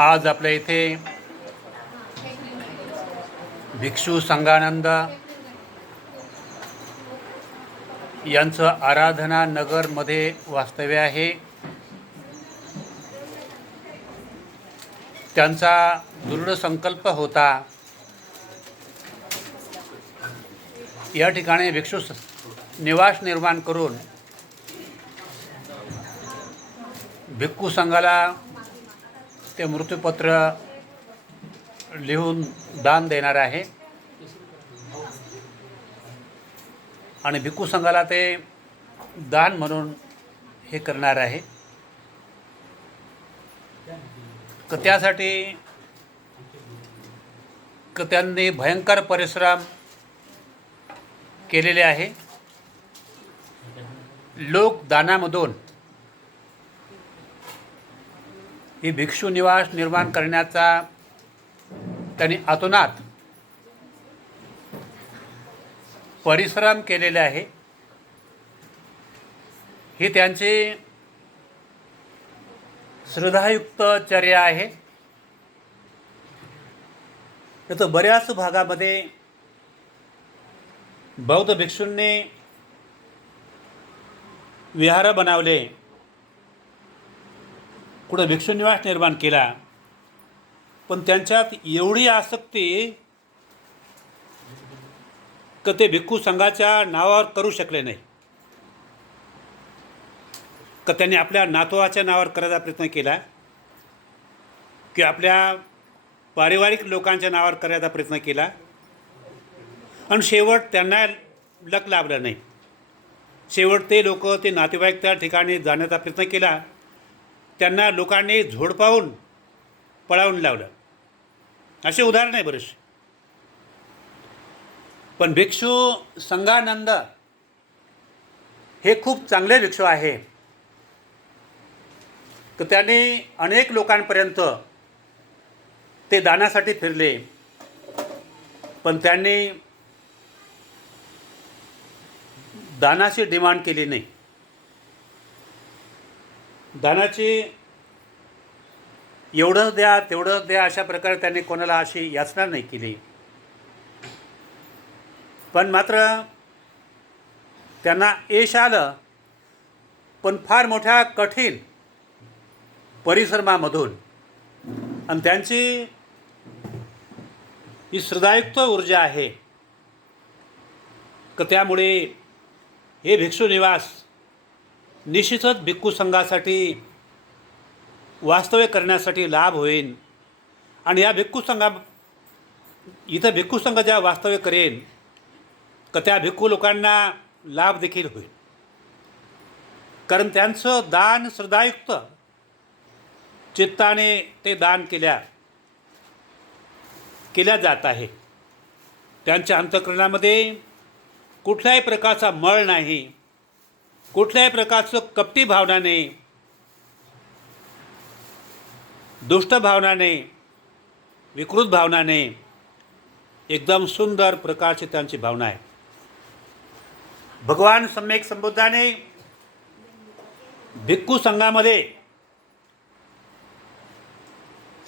आज आपल्या इथे भिक्षू संघानंद यांचं आराधना नगरमध्ये वास्तव्य आहे. त्यांचा दृढ संकल्प होता या ठिकाणी भिक्षू निवास निर्माण करून भिक्खू संघाला ते मृत्यूपत्र लिहून दान देणार आहे आणि भिक्खू संघाला ते दान म्हणून हे करणार आहे. त्यासाठी त्यांनी भयंकर परिश्रम केलेले आहे. लोकदानामधून ही भिक्षू निवास निर्माण करण्याचा त्यांनी अतोनात परिश्रम केलेले आहे. ही त्यांची श्रद्धायुक्त चर्या आहे. तर बऱ्याच भागामध्ये बौद्ध भिक्षूंनी विहार बनवले, कुठं भिक्षू निवास निर्माण केला, पण त्यांच्यात एवढी आसक्ती की ते भिक्खू संघाच्या नावावर करू शकले नाही. का त्यांनी आपल्या नातवाच्या नावावर करायचा प्रयत्न केला की आपल्या पारिवारिक लोकांच्या नावावर करायचा प्रयत्न केला आणि शेवट त्यांना लक लाभलं नाही. शेवट ते लोक ते नातेवाईक त्या ठिकाणी जाण्याचा प्रयत्न केला, त्यांना लोकांनी झोडपावून पळावून लावलं. असे उदाहरण आहे बरेचसे. पण भिक्षू संघानंद हे खूप चांगले भिक्षू आहे. तर त्यांनी अनेक लोकांपर्यंत ते दानासाठी फिरले, पण त्यांनी दानाची डिमांड केली नाही. दानाची एवढं द्या तेवढं द्या अशा प्रकारे त्यांनी कोणाला अशी याचना नाही केली. पण मात्र त्यांना यश आलं, पण फार मोठ्या कठीण परिश्रमामधून. आणि त्यांची ही श्रद्धायुक्त ऊर्जा आहे की त्यामुळे हे भिक्षू निवास निश्चितच भिक्खू संघासाठी वास्तव्य करण्यासाठी लाभ होईल. आणि या भिक्खू इथं भिक्खू संघ ज्या वास्तव्य करेन का त्या भिक्खू लोकांना लाभ देखील होईल. कारण त्यांचं दान श्रद्धायुक्त चित्ताने ते दान केल्या जात आहे. त्यांच्या अंतःकरणामध्ये कुठल्याही प्रकारचा मळ नाही, कुठल्याही प्रकारचं कपटी भावना नाही, दुष्ट भावना नाही, विकृत भावना नाही. एकदम सुंदर प्रकारची त्यांची भावना आहे. भगवान सम्यक संबुद्धाने भिक्खू संघामध्ये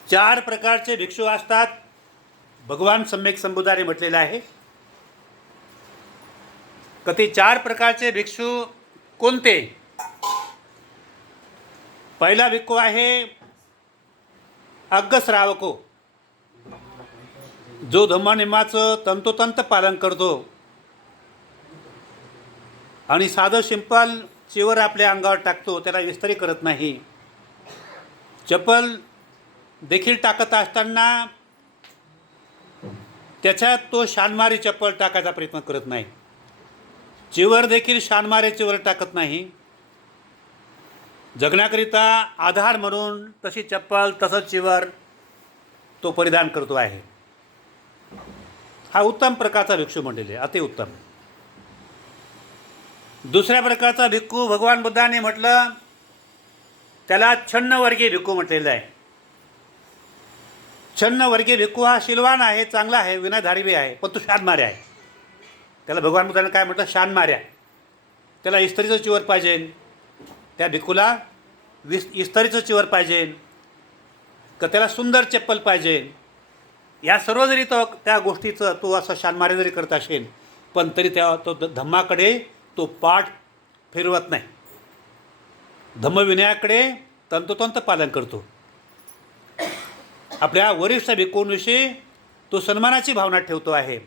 4 प्रकारचे भिक्षू असतात. भगवान सम्यक संबुद्धाने म्हटलेलं आहे का ते 4 प्रकारचे भिक्षू कोणते. पहिला भिक्खू आहे अग्गश्रावको, जो धम्मनियमाचं तंतोतंत पालन करतो आणि साधं सिंपल चिवर आपल्या अंगावर टाकतो, त्याला विस्तारी करत नाही. चप्पल देखील टाकत असताना त्याच्यात तो शानमारी चप्पल टाकायचा प्रयत्न करत नाही. चिवर देखील शानमारे चिवर टाकत नाही. जगण्याकरिता आधार म्हणून तशी चप्पल तसंच चिवर तो परिधान करतो आहे. हा उत्तम प्रकारचा भिक्षू मंडळी, अतिउत्तम. दुसऱ्या प्रकारचा भिक्खू भगवान बुद्धाने म्हटलं त्याला छन्नवर्गीय भिक्खू म्हटलेलं आहे. छन्नवर्गीय भिक्खू हा शीलवान आहे, चांगला आहे, विनाधारी बी आहे, पण तो शानमाऱ्या आहे. त्याला भगवान बुद्धाने काय म्हटलं, शानमाऱ्या. त्याला इस्त्रीचं चिवर पाहिजे, त्या भिक्खूला इस्त्रीचं चिवर पाहिजे, का त्याला सुंदर चप्पल पाहिजे, या सर्व जरी तो त्या गोष्टीचं तो असं शानमारे जरी करत असेल, पण तरी त्या तो धम्माकडे तो पाठ फिरवत नाही, धम्मविनयाकडे तंतोतंत पालन करतो. आपल्या वरिष्ठ भिक्खूंविषयी तो सन्मानाची भावना ठेवतो आहे.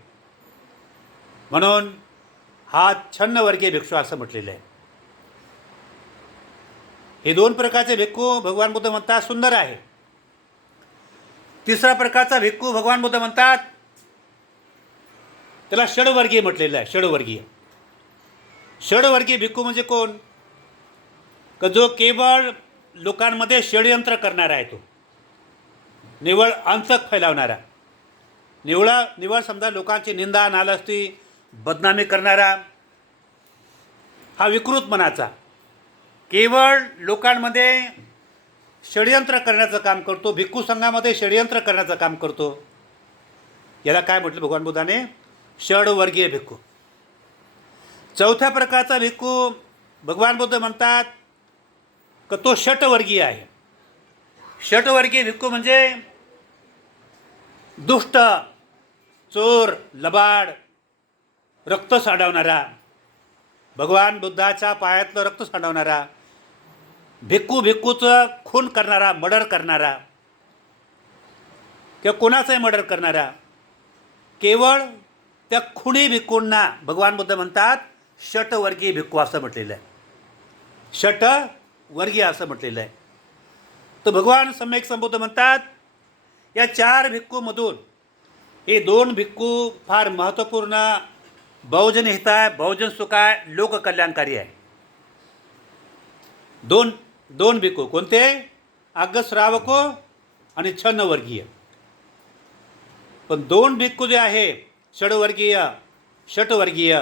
म्हणून हा छन्नवर्गीय भिक्षू असं म्हटलेलं आहे. हे दोन प्रकारचे भिक्खू भगवान बुद्ध म्हणतात सुंदर आहे. तिसरा प्रकारचा भिक्खू भगवान बुद्ध म्हणतात त्याला षडवर्गीय म्हटलेलं आहे. षडवर्गीय भिक्खू म्हणजे कोण? का जो केवळ लोकांमध्ये षडयंत्र करणारा आहे, तो निव्वळ अंतक फैलावणारा, निव्वळ समजा लोकांची निंदा नालस्ती बदनामी करणारा, हा विकृत मनाचा केवळ लोकांमध्ये षडयंत्र करण्याचं काम करतो, भिक्खू संघामध्ये षडयंत्र करण्याचं काम करतो. याला काय म्हटलं भगवान बुद्धाने? षडवर्गीय भिक्खू. चौथ्या प्रकारचा भिक्खू भगवान बुद्ध म्हणतात का तो षटवर्गीय आहे. षटवर्गीय भिक्खू म्हणजे दुष्ट, चोर, लबाड, रक्त सांडवणारा, भगवान बुद्धाच्या पायातलं रक्त सांडवणारा, भिक्खूचं खून करणारा, मर्डर करणारा किंवा कोणाचाही मर्डर करणारा, केवळ त्या खुनी भिक्खूंना भगवान बुद्ध म्हणतात षटवर्गीय भिक्खू असं म्हटलेलं आहे. षटवर्गीय असं म्हटलेलं आहे. तर भगवान सम्यक संबुद्ध म्हणतात या चार भिक्खूमधून हे दोन भिक्खू फार महत्त्वपूर्ण, बहुजन हिताय, बहुजन सुखाय, लोककल्याणकारी आहे. दोन भिक्खू कोणते? अगस्रावको आणि छन्नवर्गीय. पण दोन भिक्खू जे आहे षटवर्गीय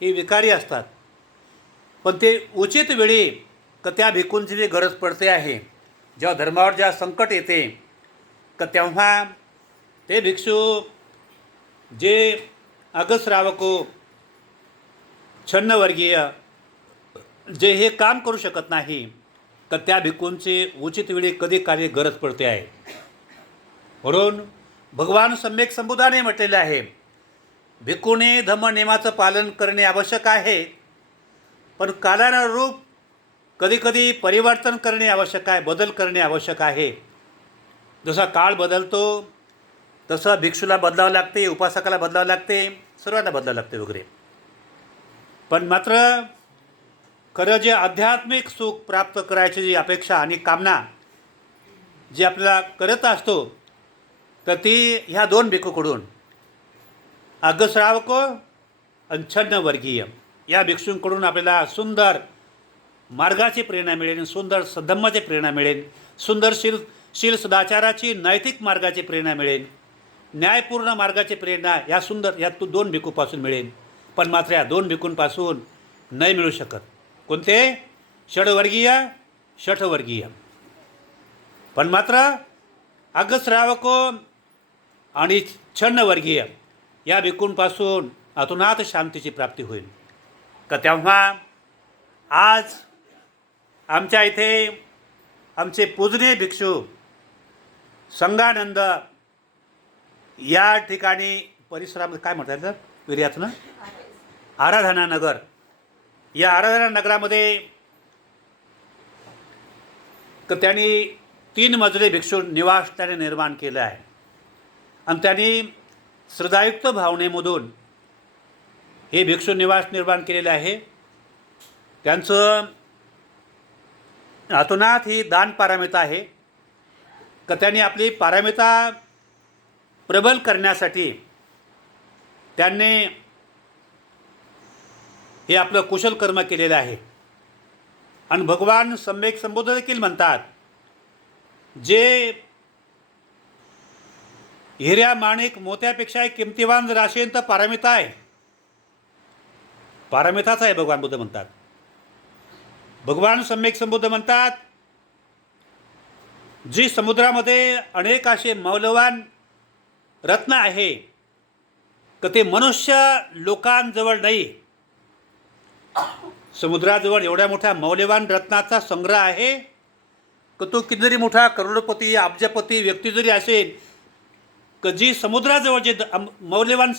हे विकारी असतात. पण ते उचित वेळी का त्या भिक्खूंची जी गरज पडते आहे, जेव्हा धर्मावर जेव्हा संकट येते का तेव्हा ते भिक्षू जे अगस्रावको छन्नवर्गीय जे हे काम करू शकत नाही, तर त्या भिक्खूंची उचित वेळी कधी कार्य गरज पडते आहे. म्हणून भगवान सम्यक संबुद्धाने म्हटलेलं आहे भिक्खूने धम्मनियमाचं पालन करणे आवश्यक आहे, पण कालानुरूप कधीकधी परिवर्तन करणे आवश्यक आहे, बदल करणे आवश्यक आहे. जसा काळ बदलतो तसं भिक्षूला बदलावं लागते, उपासकाला बदलावं लागते, सर्वांना बदलावं लागते वगैरे. पण मात्र खरं जे आध्यात्मिक सुख प्राप्त करायची जी अपेक्षा आणि कामना जी आपल्याला करत असतो, तर ती ह्या दोन भिक्खूकडून अगस्रावको आणि छन्नवर्गीय या भिक्षूंकडून आपल्याला सुंदर मार्गाची प्रेरणा मिळेल, सुंदर सद्धम्माची प्रेरणा मिळेल, सुंदर शील सदाचाराची नैतिक मार्गाची प्रेरणा मिळेल, न्यायपूर्ण मार्गाची प्रेरणा या दोन भिक्खूपासून मिळेल. पण मात्र या दोन भिक्खूंपासून नाही मिळू शकत. कोणते? षटवर्गीय. पण मात्र अगस्रावको आणि छन्नवर्गीय या भिक्खूंपासून अतोनात शांतीची प्राप्ती होईल. का तेव्हा आज आमच्या इथे आमचे पूजनीय भिक्षू संगानंद या ठिकाणी परिसरामध्ये काय म्हणतात तर विर्यातनं आराधना नगर, या आराधना नगरामध्ये तर त्यांनी 3 मजली भिक्षू निवास त्याने निर्माण केलं आहे. आणि त्यांनी श्रद्धायुक्त भावनेमधून हे भिक्षू निवास निर्माण केलेलं आहे. त्यांचं अतोनात ही दान पारमिता आहे का त्यांनी आपली पारमिता प्रबल करण्यासाठी त्यांनी हे आपलं कुशल कर्म केलेलं आहे. आणि भगवान सम्यक संबुद्ध देखील म्हणतात जे हिऱ्या माणिक मोत्यापेक्षा किमतीवान जर असेल तर पारमिता आहे, पारमिताच आहे भगवान बुद्ध म्हणतात. भगवान सम्यक संबुद्ध म्हणतात जी समुद्रामध्ये अनेक असे मौल्यवान रत्न आहे तर ते मनुष्य लोकांजवळ नाही. समुद्राजवळ एवढ्या मोठ्या मौल्यवान रत्नाचा संग्रह आहे, की तो किती जरी मोठा करोडपती अब्जपती व्यक्ती जरी असेल, की जी समुद्राजवळ जे मौल्यवान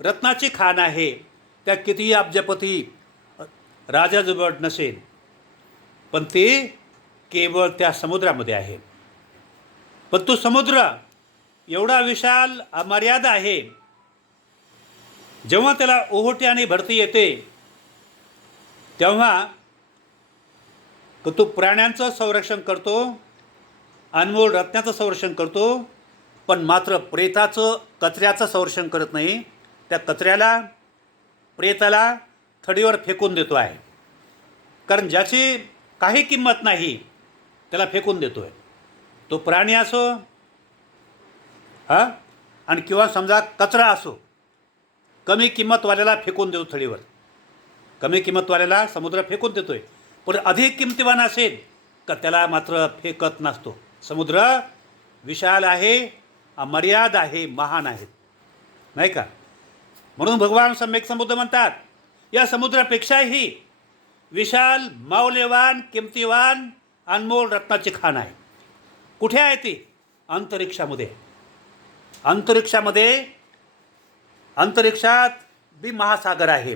रत्नाची खाण आहे त्या कितीही अब्जपती राजाजवळ नसेल, पण ते केवळ त्या समुद्रामध्ये आहे. पण तो समुद्र एवढा विशाल अमर्याद आहे, जेव्हा त्याला ओहोटी आणि भरती येते तेव्हा तो प्राण्यांचं संरक्षण करतो, अनमोल रत्नाचं संरक्षण करतो, पण मात्र प्रेताचं कचऱ्याचं संरक्षण करत नाही. त्या कचऱ्याला प्रेताला थडीवर फेकून देतो आहे. कारण ज्याची काही किंमत नाही त्याला फेकून देतो आहे. तो प्राणी असो आणि किंवा समजा कचरा असो, कमी किंमतवाल्याला फेकून देतो थडीवर. कमी किंमतवाल्याला समुद्र फेकून देतो आहे, पण अधिक किंमतीवान असेल का त्याला मात्र फेकत नसतो. समुद्र विशाल आहे, अमर्याद आहे, महान आहेत, नाही का. म्हणून भगवान सम्यक संबुद्ध म्हणतात, या समुद्रापेक्षाही विशाल मौल्यवान किमतीवान अनमोल रत्नाची खाण आहे. कुठे आहे ती? अंतरिक्षामध्ये. अंतरिक्षात बी महासागर आहे.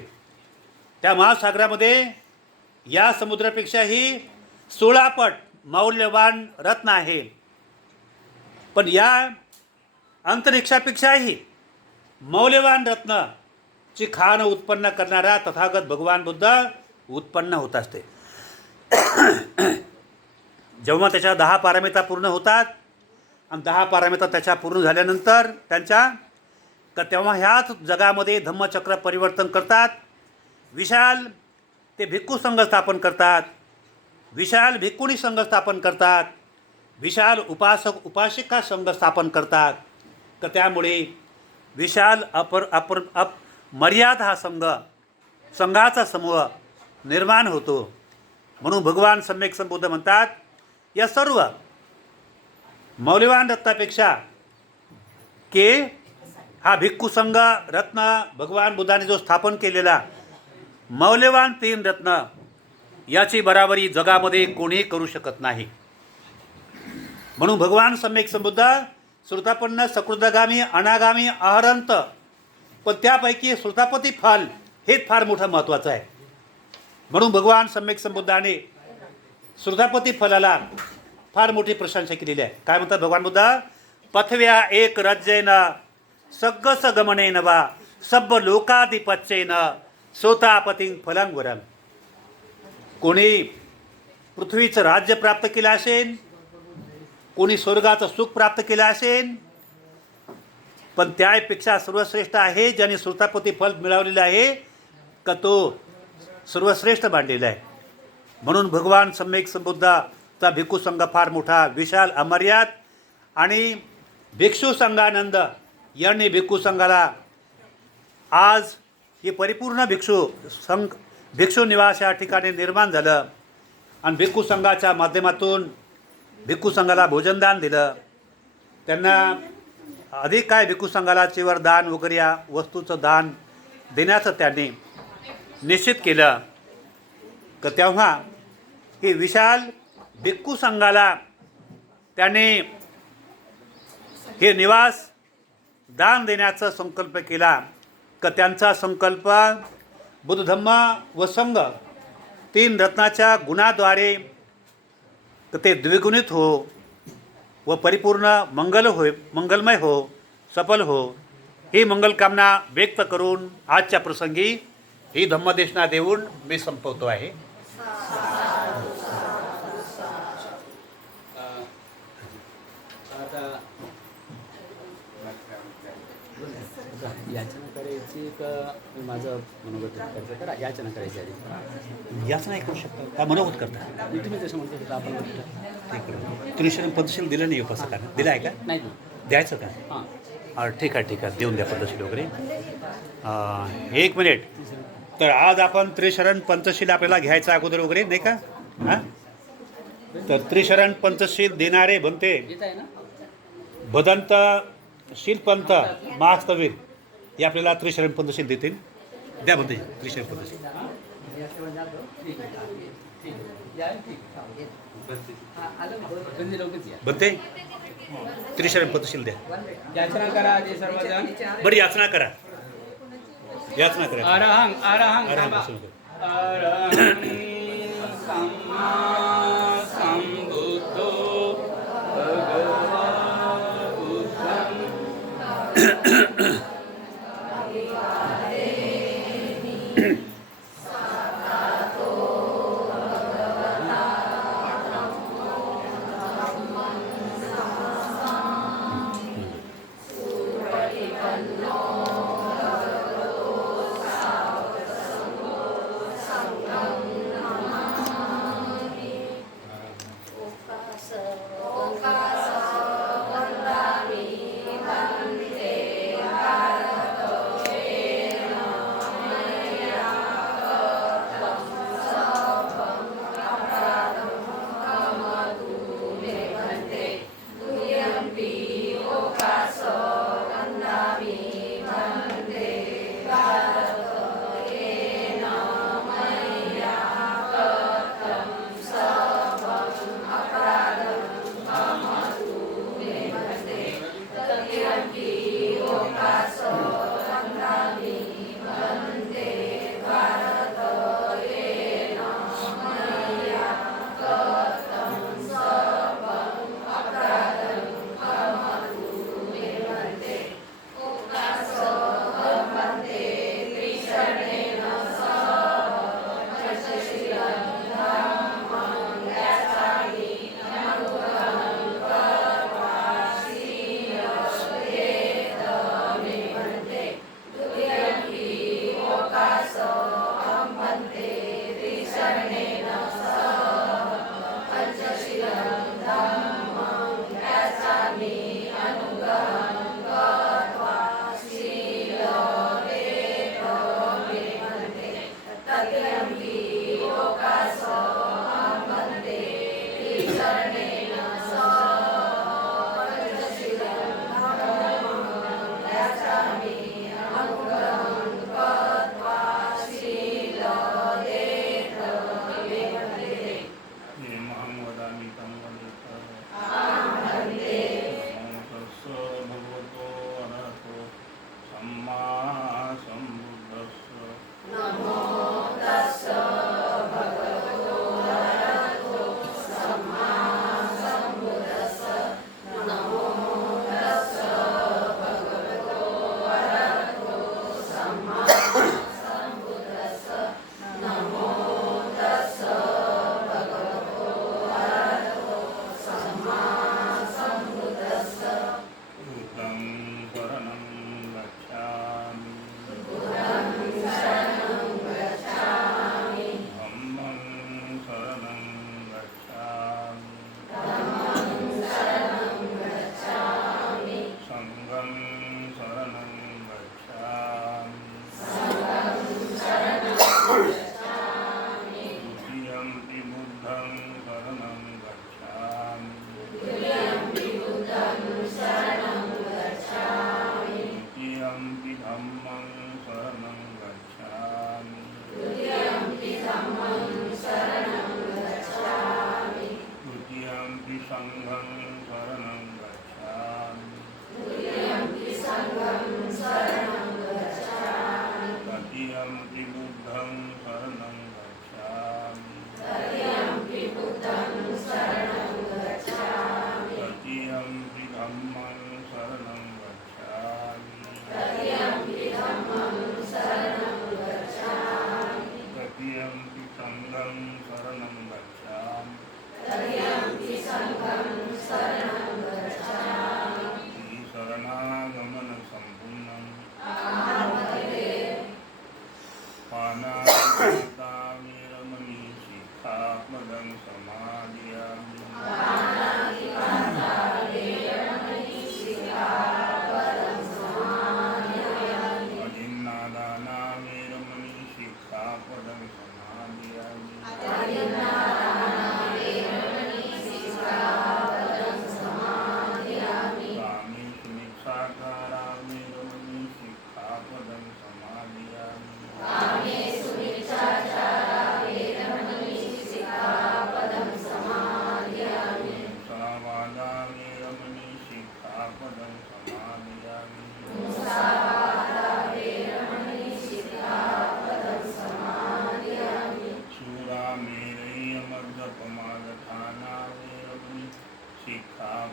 त्या महासागरामध्ये या समुद्रापेक्षाही 16 पट मौल्यवान रत्न आहे. पण या अंतरिक्षापेक्षाही मौल्यवान रत्नाची खाण उत्पन्न करणारा तथागत भगवान बुद्ध उत्पन्न होत असते. जेव्हा त्याच्या 10 पारमिता पूर्ण होतात आणि 10 पारमिता त्याच्या पूर्ण झाल्यानंतर तेव्हा ह्याच जगामध्ये धम्मचक्र परिवर्तन करतात. विशाल ते भिक्खू संघ स्थापन करतात, विशाल भिक्खुणी संघ स्थापन करतात, विशाल उपासक उपासिका संघ स्थापन करतात. तर त्यामुळे विशाल मर्याद हा संघाचा समूह निर्माण होतो. म्हणून भगवान सम्यक संबुद्ध म्हणतात, या सर्व मौल्यवान रत्नापेक्षा के हा भिक्खू संघ रत्न भगवान बुद्धाने जो स्थापन केलेला मौल्यवान 3 रत्न, याची बराबरी जगामध्ये कोणी करू शकत नाही. म्हणून भगवान सम्यक संबुद्ध श्रुतापन्न सकृतगामी अनागामी अहरंत, पण त्यापैकी श्रुतापती फल हेच फार मोठं महत्त्वाचं आहे. म्हणून भगवान सम्यक संबुद्धाने श्रुतापती फलाला फार मोठी प्रशंसा केलेली आहे. काय म्हणतात भगवान बुद्ध? पथव्या एक रज्जेन सग्गस गमनेन वा सब्ब लोकाधिपत्येन सोतापती फलंवरम. कोणी पृथ्वीचं राज्य प्राप्त केलं असेल, कोणी स्वर्गाचं सुख प्राप्त केलं असेल, पण त्यापेक्षा सर्वश्रेष्ठ आहे ज्याने श्रुतापती फल मिळवलेलं आहे, का तो सर्वश्रेष्ठ मानलेला आहे. म्हणून भगवान सम्यक संबुद्धाचा भिक्खू संघ फार मोठा विशाल अमर्याद आणि भिक्षू संघानंद यांनी भिक्खू संघाला आज हे परिपूर्ण भिक्षू निवास या ठिकाणी निर्माण झालं. आणि भिक्खू संघाच्या माध्यमातून भिक्खू संघाला भोजनदान दिलं. त्यांना अधिक काय भिक्खू संघाला चिवर दान वगैरे या वस्तूचं दान देण्याचं त्यांनी निश्चित केलं. तर तेव्हा हे विशाल भिक्खू संघाला त्याने हे निवास दान देण्याचा संकल्प केला. का त्यांचा संकल्प बुद्ध धम्म व संघ 3 रत्नाच्या गुणाद्वारे ते द्विगुणित हो व परिपूर्ण मंगलमय हो, सफल हो, ही मंगलकामना व्यक्त करून आजच्या प्रसंगी ही धम्मदेशना देऊन मी संपवतो आहे. याचना करायची का माझं मनोगत करायचं करा, याचना करायची आधी. याचना करू शकता का मनोगत करता? मी तुम्ही जसं म्हणतो तसं आपण करतो. त्रिशरण पद्धतशीर दिलं नाही उपासकांना? दिलं आहे का? नाही द्यायचं का? हां ठीक आहे देऊन द्या पद्धतशीर वगैरे. 1 मिनिट. तर आज आपण त्रिशरण पंचशील आपल्याला घ्यायचं अगोदर वगैरे नाही का? हां, तर त्रिशरण पंचशील देणारे बनते येत आहे ना. भदंत शीलपंथ महास्तवीर हे आपल्याला त्रिशरण पंचशील देतील. द्या बनते त्रिशरण पंचशील. ठीक आहे या ठीक आहे. आलं ना? बंदी लवकरच या. बनते त्रिशरण पतशील द्या. याचना करा जे सर्वजण. बरं याचना करा. याचना करा. अरहं अरहं अरहं थांबा. बसून करा. अरहं सम्मा सम्बुद्धो भगवा बुद्धं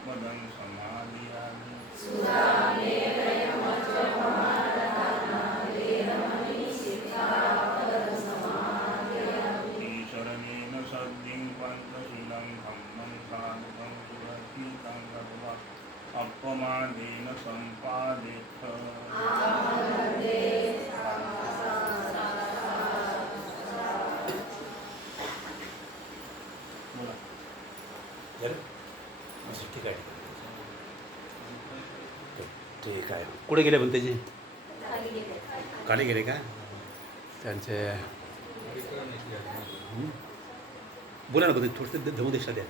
पदं समाधियामि ईशरणेन सद्धिं पञ्चशीलं धम्मं साधुकं सुरक्षितं गत्वा अपमानेन सम्पादेथ बोला. झालं असं ठीक आहे ठीक आहे. कुठे गेले पण त्याचे खाली गेले का त्यांचे बोला ना बघ थोडंसं धमोदेशला द्या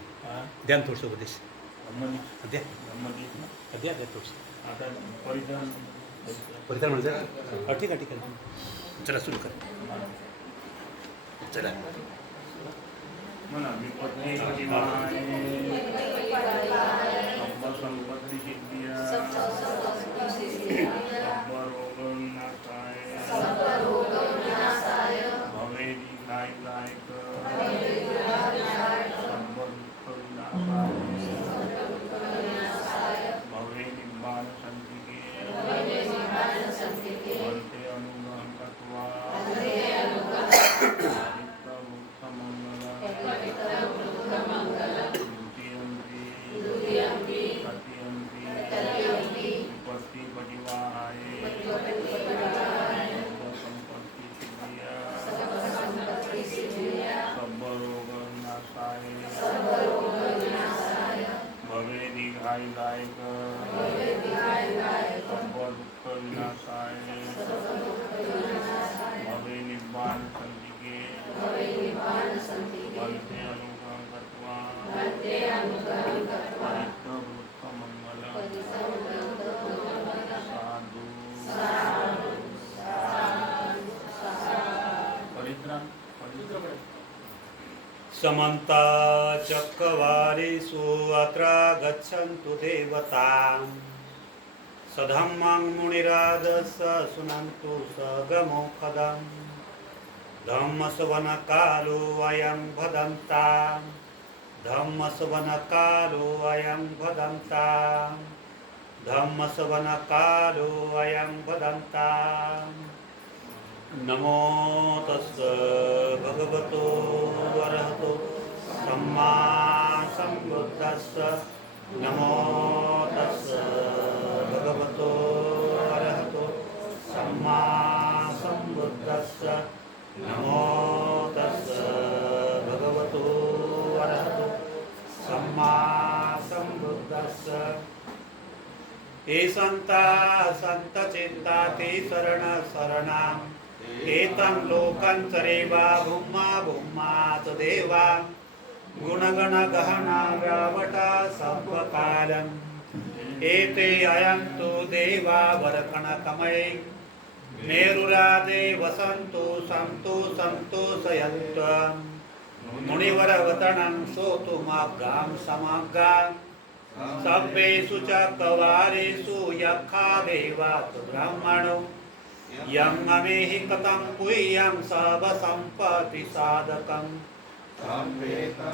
द्या ना थोडंसं उपदेश द्या द्या द्या थोडंसं आता परिधान परिधान म्हणजे ठीक आहे ठीक आहे चला सुरू कर चला म्हणा विपत्ती संपत्ती सिद्धिया सर्वरोगनाशाय भवे विनायक भवे निब्बाण संतिके वन्ते अनुग्रहं कृत्वा भवे दीर्घायुदायक सर्व दुःख विनाशाय भवे निब्बाण संतिके वन्ते अनुग्रहं कृत्वा समन्ता चक्रवारेषु अत्र गच्छन्तु देवतां सधम्मं मुनिराजस्य शृण्वन्तु सगमोखदं धम्मसवनकालो अयं भदन्तां धम्मसवनकालो अयं भदन्तां धम्मसवनकालो अयं भदन्तां नमो तस्स भगवतो अरहतो सम्मा सम्बुद्धस्स नमो तस्स भगवतो अरहतो सम्मा सम्बुद्धस्स नमो तस्स भगवतो अरहतो सम्मा सम्बुद्धस्स हे संता संतचित्ता ते शरण शरणां एतं लोकंचरेवा भूम्मा भूम्माच देवा गुणगण गहना व्यावटा सर्वकालम् एते अयन्तु देवा वरकणकमये मेरुरादे वसन्तु सन्तु सन्तोषयन्त्वं मुनिवरवतनं सोतुमग्गां समग्गां सभ्येषु च कवारेषु यक्षा देवात् ब्रह्मणो यं अमेहि कथं पुय्यं सर्वसम्पत्ति साधकम्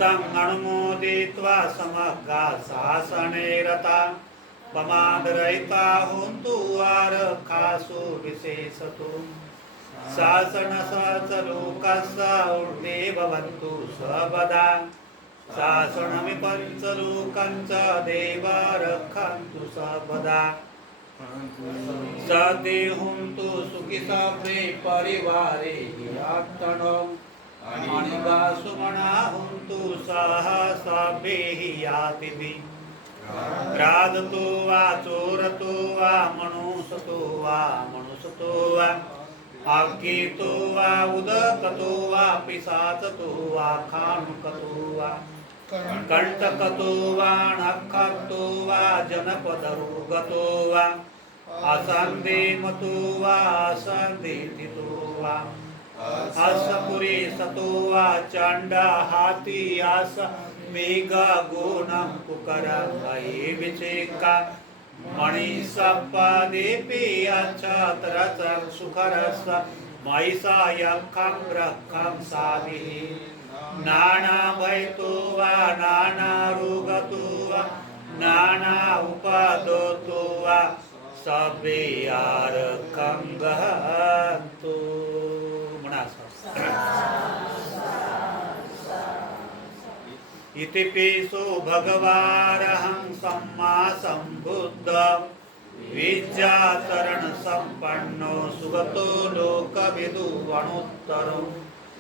तं अनुमोदित्वा समग्गा शासने रता प्रमादरहिता हन्तु आरक्षासु विशेषतो शासनसलोकस्य ऊर्ध्वे भवन्तु सर्वदा शासनमिपञ्चलोकञ्च देवा रक्षन्तु सर्वदा सते हुन्तु सुखि सर्वे परिवारे यात्तनो अनिगा सुमना हुन्तु सह सर्वैः यातिभिः क्रादतो वा चोरतो वा मनुष्यतो वा आकीतो वा उदकतो वा पिशाचतो वा खानुकतो वा कंटकतो वा नखतो वा जनपदरुगतो वा असंदेमतो वा असंदेतितो वा असपुरी सतो वा चंडा हाती आस मेघा गोनम पुकर भये विचेका मणिसप्पदेपि अक्षत्रच सुखरस महिषा यखं रखं साभिः नाना भयतो वा नाना रोगतो वा नाना Sangana upadotu va sabbiyarkam gahantu. म्हणा इतिपिसो भगवारहं सम्मा सम्बुद्ध विद्याचरण संपन्नो सुगतो लोकविदु वणोत्तरो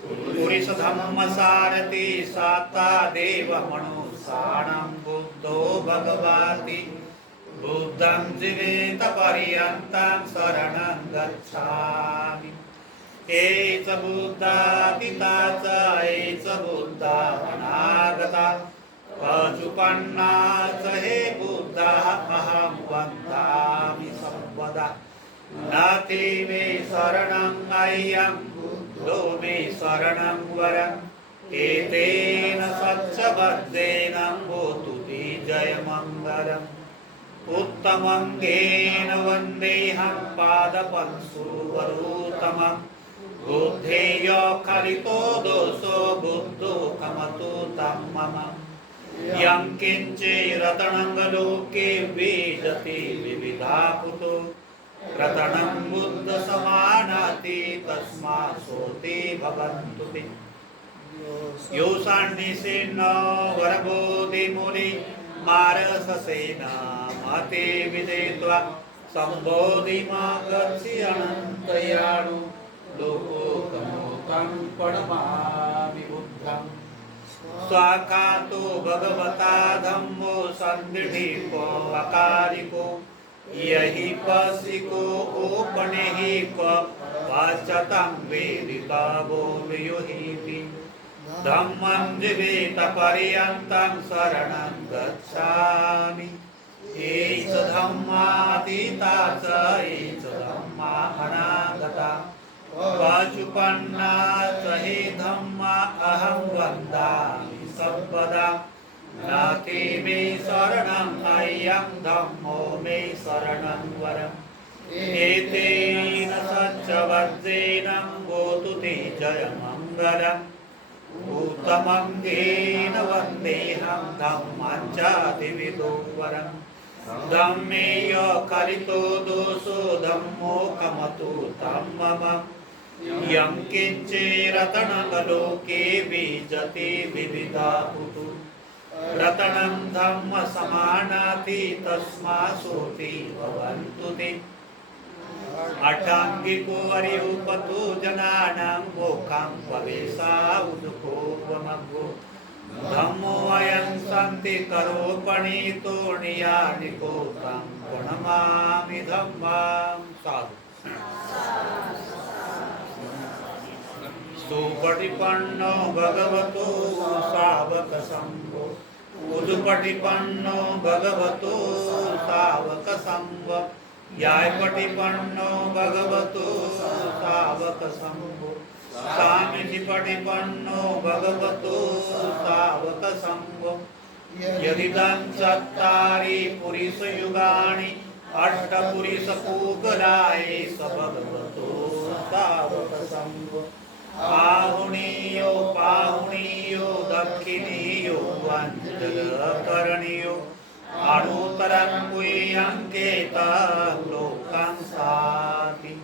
पुरुष धम्म सारथि साता देव मनुसाणं बुद्धो भगवाति बुद्धं जीवेत पर्यन्तं शरणं गच्छामि. एच बुद्धातीताच एच बुद्धा अनागता अचुपन्नाच हे बुद्धा अहं वन्दामि सर्वदा. नाति मे शरणं अय्यं बुद्धो मे शरणं वरम्. एतेन सच्चबद्धेन होतु ते जयमङ्गलम्. उत्तमङ्गेन वन्देऽहं पादपंशुवरोत्तमम्. बुद्धेय खलितो दोषो बुद्धो कमतु तं मम. यं किञ्चिरतनं लोके विजति विविधा कुतो. रतनं बुद्ध समानाति तस्मात् सोते भवन्तु ते. यो सान्निसेन वरबोधिमुनि मारससेन मते विदित्वा सम्बोधिमा गच्छि अनन्तयाणु. लोकोकमोकं पडमामि बुद्धम्. स्वाखातो भगवता धम्मो सन्निधिको अकारिको यहि पसिको ओपनेहि क वाचतं वेदितवो वियुहिति. धम्मं जीवेत पर्यन्तं शरणं गच्छामि. एष धम्मातीता च एष धम्मा अनागता वाचुपन्ना च हे धम्मा अहं वन्दामि सर्वदा. नाति मे शरणं अय्यं धम्मो मे शरणं वरम्. एतेन सच्चवज्रेण होतु ते जयमङ्गलम्. उत्तमङ्गेन वन्देऽहं धम्मं चातिविदो वरम्. धम्मेय कलितो दोषो धम्मो कमतु तं मम. यं किञ्चिरतनलोके विजति विविधा कुतो. रतनं धम्म समानाति तस्मात् सोते भवन्तु ते. अष्टाङ्गिको हरिरूपतो जनानां मोक्षं प्रवेशादुको वमग्गो. धम्मो अयं सन्ति करोपणीतो नियानिको तं प्रणमामि धम्मं. साधु. सुपटिपन्नो भगवतो सावकसङ्गो. उदुपटिपन्नो भगवतो सावकसङ्गो. यायपटिपन्नो भगवतो सावकसङ्गो. स्वामिजिपटिपन्नो भगवतो सावकसङ्गो. यदिदं चत्वारि पुरुषयुगानि अष्टपुरुषपूगलाय स भगवतो सावकसङ्गो. पाहुणीयो पाहुणीयो दक्षिणीयो वञ्चकरणीयो अणुतरं कुय्यङ्केतं लोकं साति.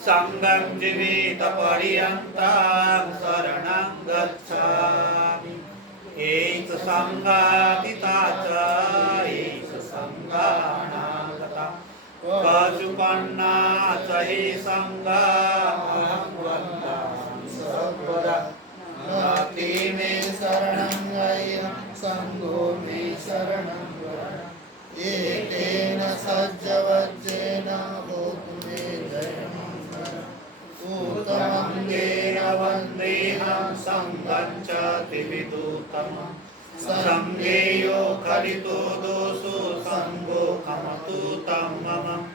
सङ्गं जीवेत पर्यन्तं शरणं गच्छामि. एष सङ्गातीता च एष सङ्गानागता पशुपन्ना च हे सङ्गा अहं वन्दामि सर्वदा. नाति मे शरणं अय्यं सङ्गो मे शरणं वरम्. एतेन सज्जवज्रेण होतु मे जयमङ्गलम्. उत्तमङ्गेन वन्देऽहं सङ्गं चातिविदुत्तमम्. सङ्गेयो खलितो दोषो सङ्गो कमतु तं मम.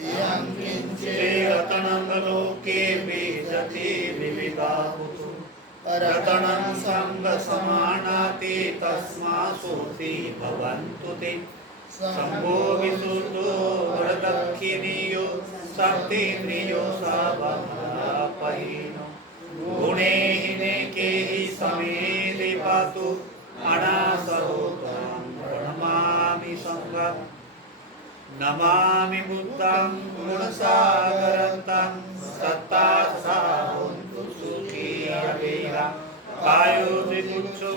यं चिरतनं लोके विजति विविधा कुतो. रतनं सङ्गसमानाति तस्मात् सोते भवन्तु ते. शम्भो विशुद्धो वरदक्षिणीयो सप्तेन्द्रियो सावधापहीनो. गुणे हिनेके हि समेदे पातु अनासरो तं प्रणमामि सङ्गम्. नमामि बुद्धं गुणसागरन्तं सत्ता होन्तु सुखी अवेरा कायो विमुक्षो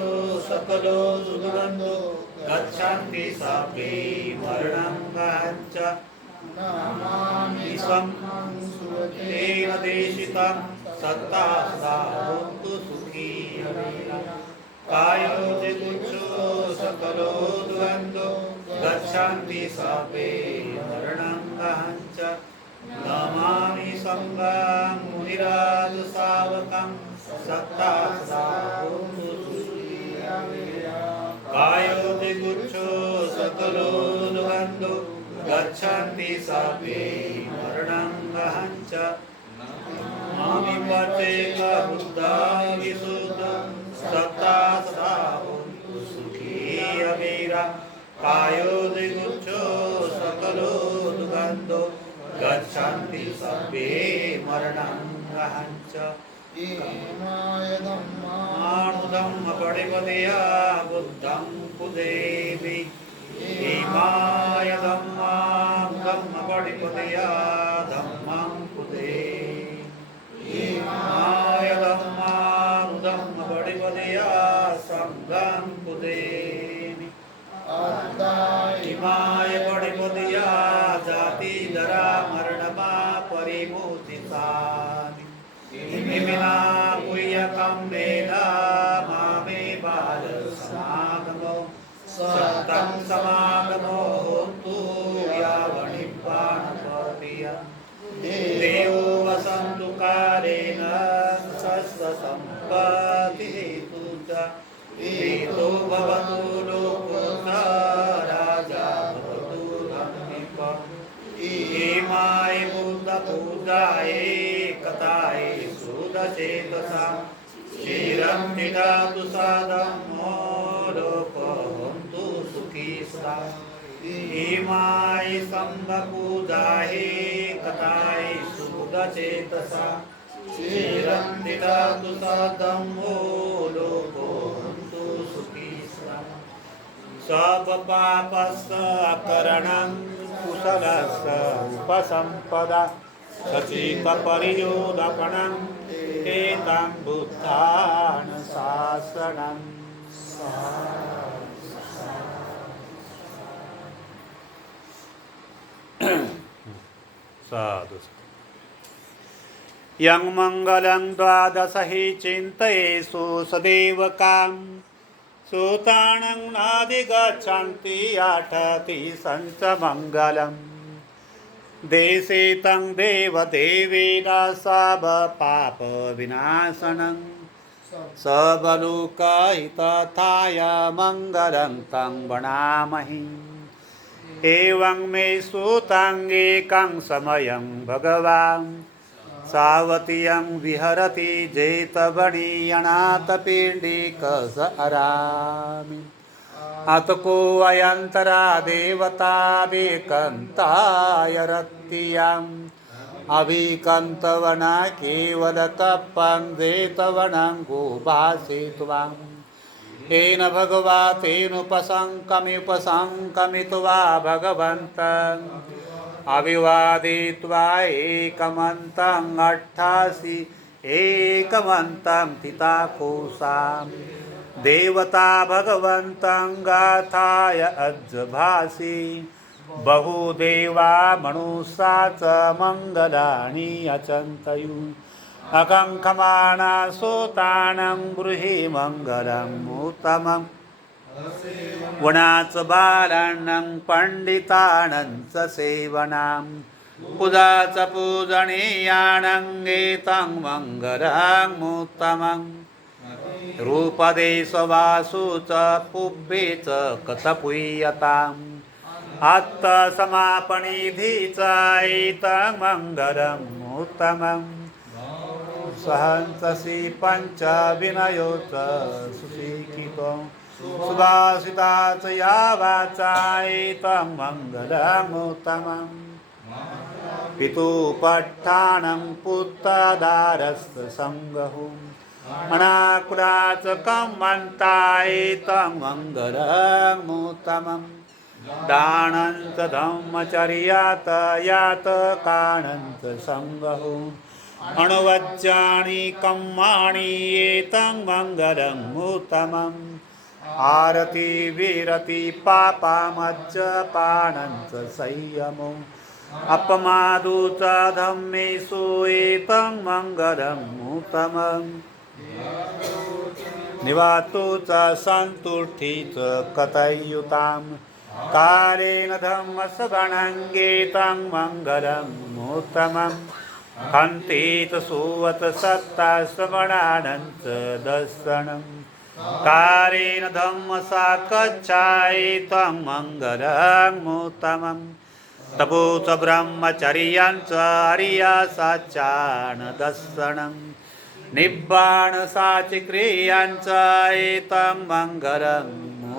सकलो दुर्गन्धो गच्छन्ति सर्वे मरणं गहञ्च नमामि स्वं तेन देशितं सत्ता होन्तु सुखी अवेरा कायो विमुक्षो सकलो दुर्गन्धो गच्छन्ति सर्वे मरणं गहञ्च नमामि संඝं मुनिराज सावकं सत्ता होन्तु सुखी अवेरा कायो विमुक्षो सकलो दुर्गन्धो गच्छन्ति सर्वे मरणं गहञ्च नमामि प्रत्येक बुद्धं विशुद्धं सत्ता होन्तु सुखी अवेरा कायो विमुक्षो सकलो दुर्गन्धो गच्छन्ति सर्वे मरणं गहञ्च मानुदं पडिपदया बुद्धं कुदेवि इमाय धम्मानुदं पडिपदया धम्मं कुदेवि इमाय धम्मानुदं पडिपदया संघं कुदेवि इमाय पडिपदया जाति धरा मरणमा परिमोचितानि इमिना पुयकं वेदा मामे बाल समागमो सत्तं समागमो होन्तु यावनिब्बाणपतिय देवो वसन्तु कालेन सस्वसम्पत्तिहेतु च वेदो भवतु लोकोत्तर राजा भवतु धन्निप इमाय बुद्धपूजाये कथाये सुदचेतसा चिरं निदातु साधम्मो लोकहन्तु सुखी सदा इमाय सम्भपूजाये कथाये सुदचेतसा चिरं निदातु साधम्मो लोकहन्तु सुखी सदा सबपापस्करणं कुशलस्य उपसम्पदा सचितपरियोदपणं एतं बुद्धानुशासनं साधु यं मङ्गलं द्वादशहि चिन्तयेषु सदैव कां सूतानं नादिगच्छन्ति अठति सञ्चमङ्गलम् देशे तं देवदेवेन सर्वपापविनाशनं सर्वलोकहितथाय मङ्गलं तं वणामहि एवं मे सूतं एकं समयं भगवान् सावतीयं विहरति जेतवणी अनाथपिण्डिकस अरामि अतको अयन्तरा देवताभिकन्ताय रत्तियम् अभिकन्तवना केवलतपं जेतवनं गोभासित्वाम् येन भगवा तेनुपसङ्कमित्वा भगवन्तम् अभिवादित्वा एकमन्तं 88 एकमन्तं तिताकोशाम् देवता भगवन्तं गाथाय अज्भासि बहुदेवा मनुष्या च मङ्गलानि अचन्तयु अकङ्कमाना सोतानं गृहे मङ्गलम् उत्तमम् वनाच बालान्नं पण्डितानं च सेवनां पूजा च पूजनीयानं एतं मङ्गलमुत्तमम् रूपदेशवासु च पुब्बे च कथपुय्यताम् आत्तसमापनिधि च एतं मङ्गलमुत्तमम् सहंससि पंच विनयो च सुशिक्षितो सुभाषिता च या वाचा एतं मङ्गलमुत्तमम् पितुपट्टानं पुत्रदारस्य सङ्गहुं अनाकुला च कम्मन्ता एतं मङ्गलमुत्तमम् दानंच धम्मचर्यात यात काणंच संगहो अणुवज्जानि कम्माणि एतं मंगलं उत्तमम् आरती विरति पापामज्ज पाणंच संयमो अपमादुच धम्मेषु एतं मंगलं उत्तमम् निवातुच सन्तुष्टिच कथयुतां कालेन धम्मसगणङ्गेतं मङ्गलम् उत्तमम् हन्तीत सुवत सत्ता श्रवणानञ्च दर्शनं कालेन धम्मसाकच्छायितं मङ्गलम् उत्तमम् तपोच ब्रह्मचर्यञ्च आर्यसत्यान दर्शनम् निब्बाण साचिक्रियांच एतं मङ्गलम्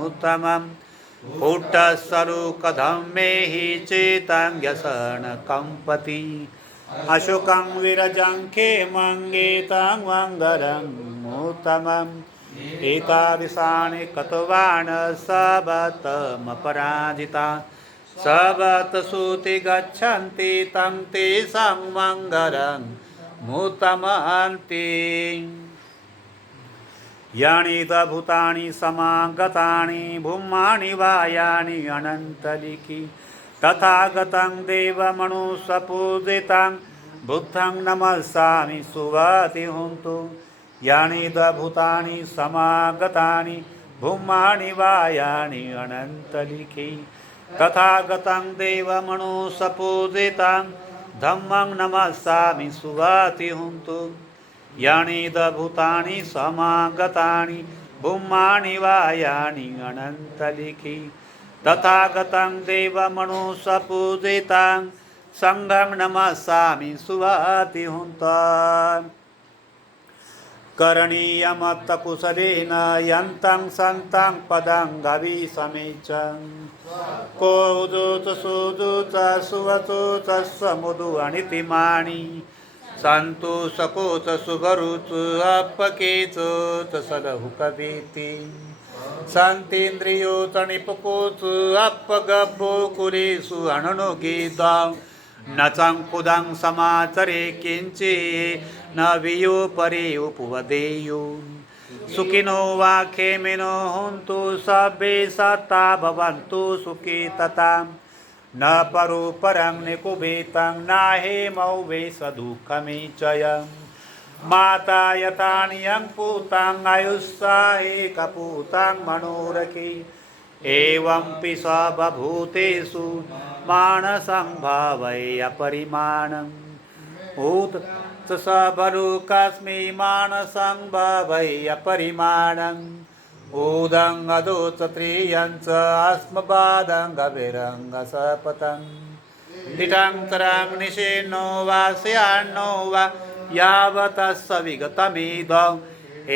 उत्तमम् पुट्टस्वरूकधम्मे हि चेतं व्यसन कम्पति अशोकं विरजं खेमङ्गेतं मङ्गलम् उत्तमम् एतादृशानि कतवान् सबतमपराजिता सबतसूति गच्छन्ति तं तेषां मङ्गलम् उत्तमन्ति यानि च भूतानि समागतानि भूमानि वायानि अनन्तलिखि तथागतं देवमनुष्यपूजितं बुद्धं नमस्सामि सुवति हुन्तु यानि च भूतानि समागतानि भूमानि वायानि अनन्तलिखि तथागतं देवमनुष्यपूजितं धम्मं नमस्सामि सुवति हुन्तु यानि च भूतानि समागतानि भूमानि वायानि अनन्तलिखि तथागतं देवमनुष्यपूजितं संघं नमस्सामि सुवति हुन्तु करणीयमत्तकुशलेन यन्तं सन्तं पदं गविसमेचं को उदुत सुदुत सुवतुत समुदु अनितिमानि सन्तु सकोत सुगरुत अपकेत सलहुकवीति सन्तीन्द्रियोत निपकोत अपगब्बो कुरेषु अणनुगीतं न चङ्कुदं समाचरे किञ्चि न वियोपरे उपवदेयु सुखिनो वा खेमिनो हुन्तु सब्बे सत्ता भवन्तु सुखी तथा न परोपरं निकुभेतं नाहे मौवे सदुःखमेचयम् माता यथा नियं पूतां आयुष्सा एकपूतां मनोरखि एवंपि सबभूतेषु मानसं भावय अपरिमाणम् उत सबरूकस्मि मानसं भावय अपरिमाणम् ऊदं अदोच त्रियञ्च अस्मबादं गभिरं सपतं दिटान्तरं निषेन्नो वा स्यान्नो वा यावतस्य विगतमिदम्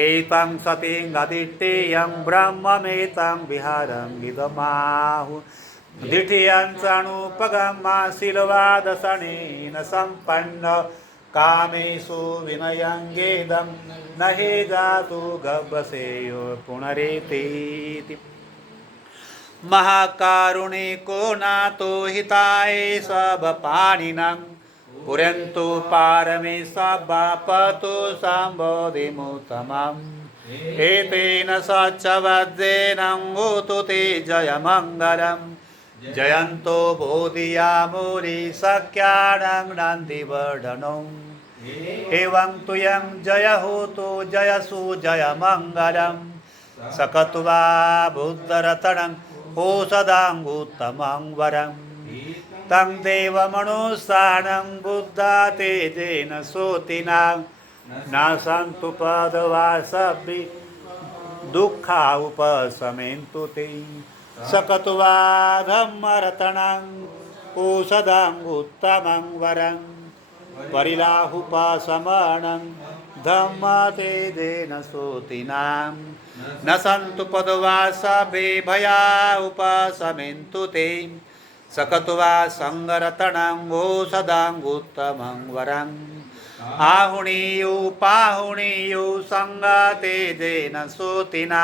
एतं सतिं गदिष्टेयं ब्रह्ममेतं विहारं विदमाहु दिठियञ्चनुपगमाशीलवादशनेन सम्पन्न कामेषु विनयङ्गेदं न हे जातु गभसेयो पुनरेतीति महाकारुणिको नातो हिताय सबपाणिनं पुरन्तु पारमे सबापतु सम्बोधिमुत्तमम् एतेन सच्चवज्रेण होतु ते जयमङ्गलम् जयन्तो बोधियामुनि सख्यानं नन्दिवर्धनम् एवं तुयं जय होतु जयसु जयमङ्गलम् सकत्वा बुद्धरतनं ओषधाङ्गुत्तमं वरम् तं देवमनुष्यानं बुद्धा तेजेन सोतिना न सन्तु पदवासभि दुःखा उपशमेन्तु ते सकत्वा धम्मरतनं ओषधाङ्गुत्तमं वरं परिलाहुपशमनं धम्म तेजेन सोतिनां न सन्तु पदवासभि भया उपशमेन्तु ते सकत्वा संगरतनं ओषधाङ्गुत्तमं वरम् आहुणीयो पाहुणीयो संगतेजेन सोतिना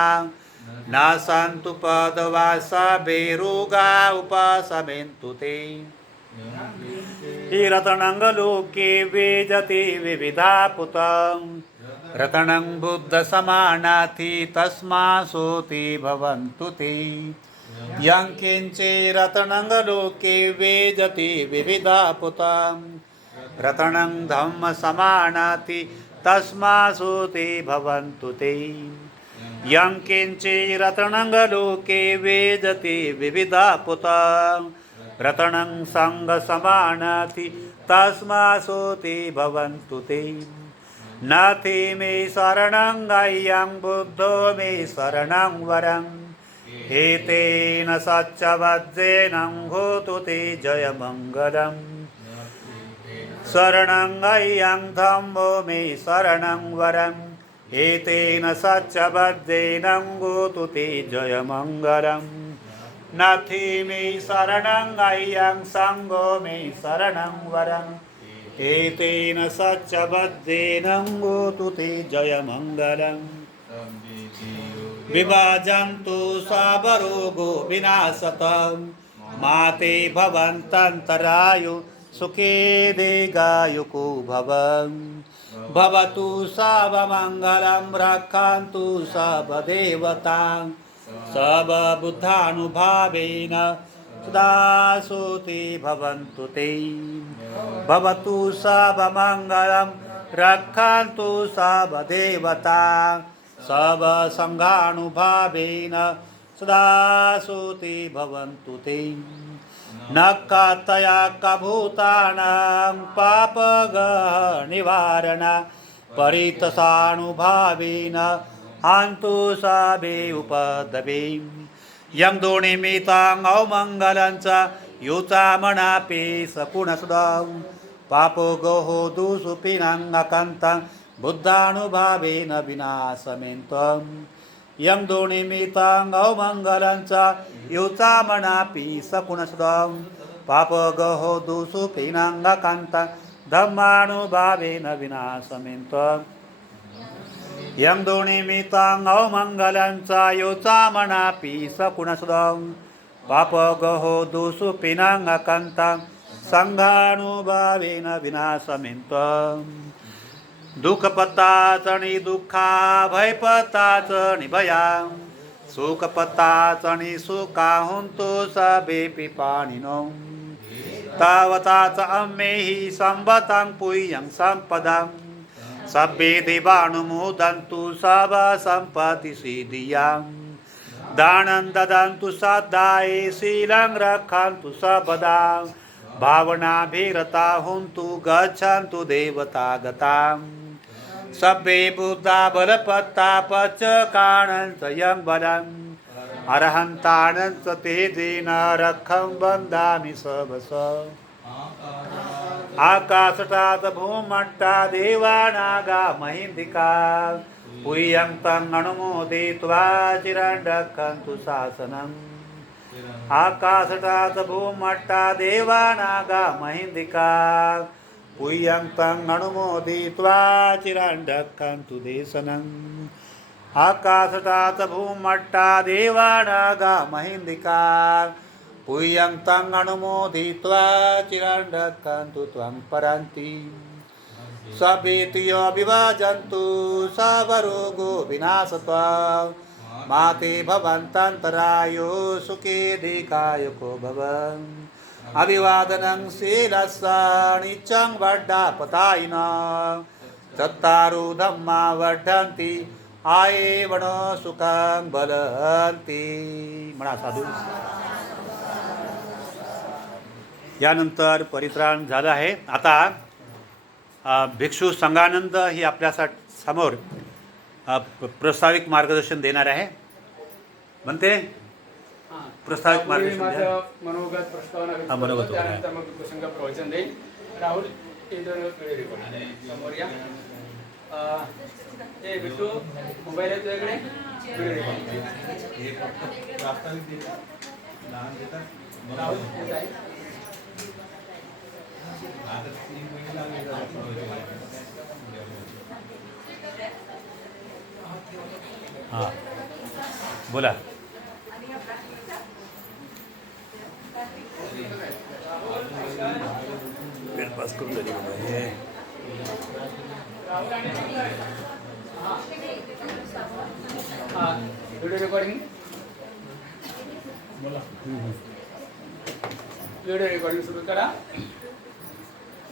नासान्तु पदवासा बेरुगा उपासमेन्तु ते रतनङ्गलोके वेजति विविधा पुतं रतनं बुद्धसमानाति तस्मासोति भवन्तु ते यं किञ्चिरतनङ्गलोके वेजति विविधा पुतं रतनं धम्मसमानाति तस्मासोति भवन्तु ते यं किञ्चिरतनङ्गलोके वेजति विविधा पुतं रतनं सङ्गसमानाति तस्मासोति भवन्तु ते नाथि मे शरणं गह्यं बुद्धो मे शरणं वरं एतेन सच्चवज्जेन होतु ते जयमङ्गलम् शरणं गह्यं धम्मो मे शरणं वरम् एतेन सच्चवज्जेन होतु ते जयमङ्गलम् नाथि मे शरणं गह्यं सङ्गो मे शरणं वरम् एतेन सच्चबद्धेन होतु ते जयमङ्गलम् विभाजन्तु सावरोगो विनाशतं माते भवन्तन्तरायु सुखे दीर्घायुको भवतु सर्वमङ्गलं रक्षन्तु सर्वदेवतां सर्वबुद्धानुभावेन सदा सोति भवन्तु ते भवतु सर्वमङ्गलं रक्षन्तु सर्वदेवतां सर्वसङ्घानुभावेन सदा सोति भवन्तु ते नक्कातया कभूतानां पापगनिवारण परितसानुभावेन हान्तु साबे उपदवे यं दोनिमितां अवमङ्गलं च युचामणापि सकुणसुदं पापोगोः दुःसुपिनङ्गकन्तं बुद्धानुभावेन विनाशमेन्तं यं दोनिमितां अवमङ्गलं च युचामणापि सकुणसुदं पापोगोः दुःसुपिनङ्गकन्तं धम्मानुभावेन विनाशमेन्तं यं दोनिमितां अवमङ्गलं च योचामणापि सकुणसुदं पापगोः दुःसुपिनङ्गकन्तं सङ्घानुभावेन विनाशमेन्तं दुःखपत्ता च निदुःखा भयपत्ता च निभयां सुखपत्ता च निसुखा हुन्तु सबेऽपि पाणिनो तावता च अम्मेहि संवतं पुय्यं सम्पदाम् सब्बे देवानुमोदन्तु सर्वसम्पत्तिसिद्धियां दानं ददन्तु सदाय शीलं रक्षन्तु सर्वदा भावनाभिरता हुन्तु गच्छन्तु देवतागतां सब्बे बुद्धा बलपत्ता पच्चकाणं च यं बलम् अरहन्तानं च तेजेन रक्षं वन्दामि सर्वश आकाशटात भूमट्टा देवानागा महिन्दिका पुयं तं अनुमोदित्वा चिरं रक्षन्तु शासनम् आकाशटात भूमट्टा देवानागा महिन्दिका पुयं तं अनुमोदित्वा चिरं रक्षन्तु देशनम् आकाशटात भूमट्टा देवानागा महिन्दिका पुयं तं अनुमोदित्वा चिरं रक्षन्तु त्वं परन्ति सभेतियो विभजन्तु सर्वरोगो विनाशत्वा माते भवन्तन्तरायो सुखे दीर्घायुको भव अभिवादनं शीलस्य नित्यं वर्धापतायिन चत्तारो धम्मा वर्धन्ति आयेवण सुखं बलन्ति म्हणा साधू. यानंतर परित्राण झालं आहे. आता भिक्षू संघानंद ही आपल्यासाठी समोर प्रस्ताविक मार्गदर्शन देणार आहे. म्हणते प्रस्ताविक मार्गदर्शन द्या. मनोगत प्रस्तावना मनोगत त्यानंतर मग प्रसंग प्रवचन देईल. राहुल समोर या. हे भिक्षू मोबाईल आहे तुझ्याकडे. राहुल हां बोला. पास करून झाली बाबा हे. व्हिडिओ रेकॉर्डिंग व्हिडिओ रेकॉर्डिंग सुरू करा.